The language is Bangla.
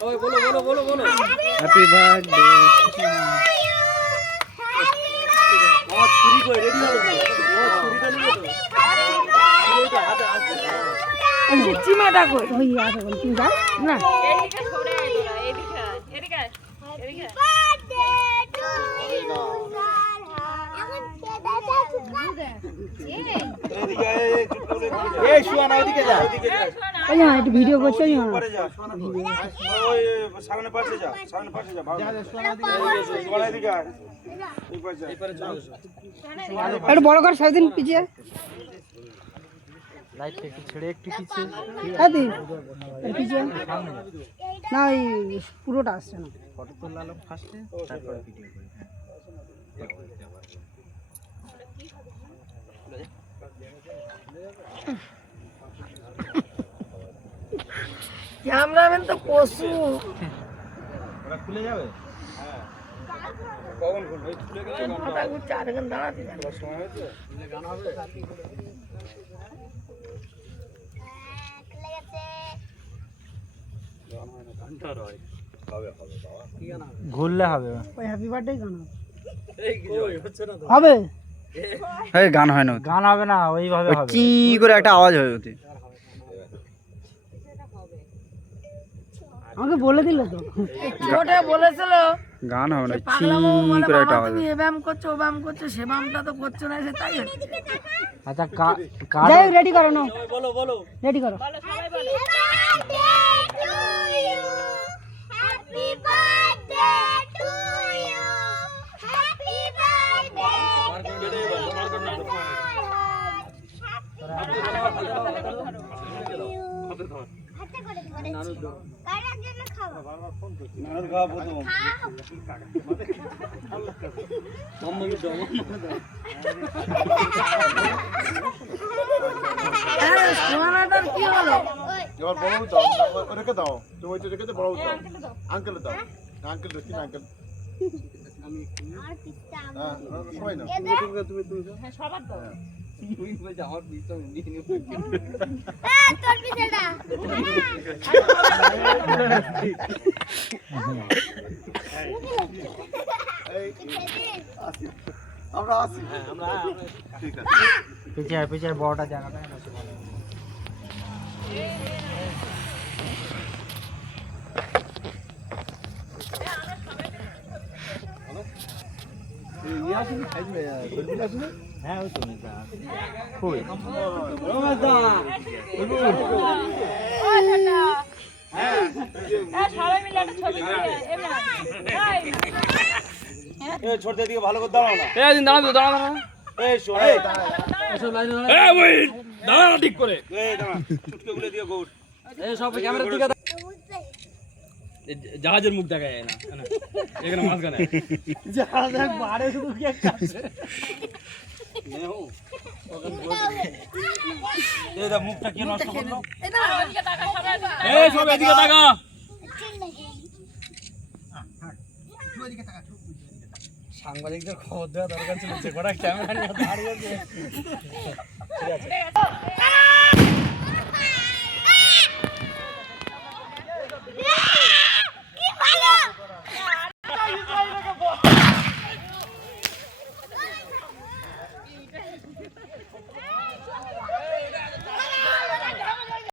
ওই বলো বলো বলো বলো হ্যাপি বার্থডে बहुत छुरी को रेडी हो गया बहुत छुरी का नहीं है तो हाथ যে চিমাটা কই ওই আছে বল তুমি যাও না এদিকে সরে আয় তোরা এদিকে এদিকে এদিকে বার্থডে টু ইউ এখন কেদাটা চুকা এদিকে এই শুয়ানা এদিকে যা ওই না একটু ভিডিও করছো না পরে যা ওই সামনে পাশে যা শুয়ানা এদিকে আয় এই পারে চলে এসো একটু বড় কর সাইদিন পিছিয়ে লাইট একটু ছেড়ে একটু পিছে হ্যাঁ দি পিছিয়ে না এই পুরোটা আসছে না ফটো তোলালাম ফার্স্টে তারপরে ভিডিও করি ক্যামেরাম্যান তো পশু ওরা খুলে যাবে হ্যাঁ কখন খুলবে খুলে গেলে কথা ঘুরছে আর এখন দাঁড়াতে সময় হয়েছে গান হবে ঘুরলে হবে ওই হ্যাপি বার্থডে গান এই কিছু হচ্ছে না তো হবে এই গান হয় না গান হবে না ওইভাবে হবে চি করে একটা আওয়াজ হয় ওতে আমাকে বলে দিল তো ছোটে বলেছিল গান হবে না চি পাগলামো মানে করে বাবা একটা আওয়াজ তুমি এ ব্যায়াম করছো ও ব্যায়াম করছো সে ব্যায়ামটা তো করছো না সে তাই হচ্ছে আচ্ছা যাই রেডি করো না বলো বলো রেডি করো বলো সবাই বলো happy birthday to you happy birthday হাতে করে দিও কার জন্য খাবো নানুর খাওয়া প্রথম মাম্মাকে দাও আরে সোনাটার কি হলো এবার বড় দাও রেখে দাও তুমি ওইটা রেখে দাও বড় দাও আঙ্কেল দাও আঙ্কেল রকি আঙ্কেল আর পিস্তা হ্যাঁ সবাই না হ্যাঁ সবার দাও তুই বলছ আমার পিস্তা নিয়ে নিও তোর পিস্তাটা আমরা আসি আমরা ঠিক আছে পিছিয়ে বড়টা জায়গাটা হ্যাঁ ওই তো কই সবাই মিলে একটা ছবি তুলে এ ছোট দিকে ভালো করে দাঁড়াও না এই দিন দাঁড়াবো দাঁড়া এই শোন এই এই ওই দাঁড়া ঠিক করে এই দাঁড়া চুটকে গুলে দিয়ে গৌড় এই সব ক্যামেরার দিকে জাহাজের মুখ দেখা যায় না এখানে মাঝখানে জাহাজ একবারে শুধু কি একটা আছে এই দা মুখটা কি নষ্ট করলো এদিকে তাকা সবাই এই সব এদিকে তাকা সাংবাদিকদের খবর দেওয়া দরকার ছিল যে কটা ক্যামেরা নিয়ে দাঁড়িয়ে আছে ঠিক আছে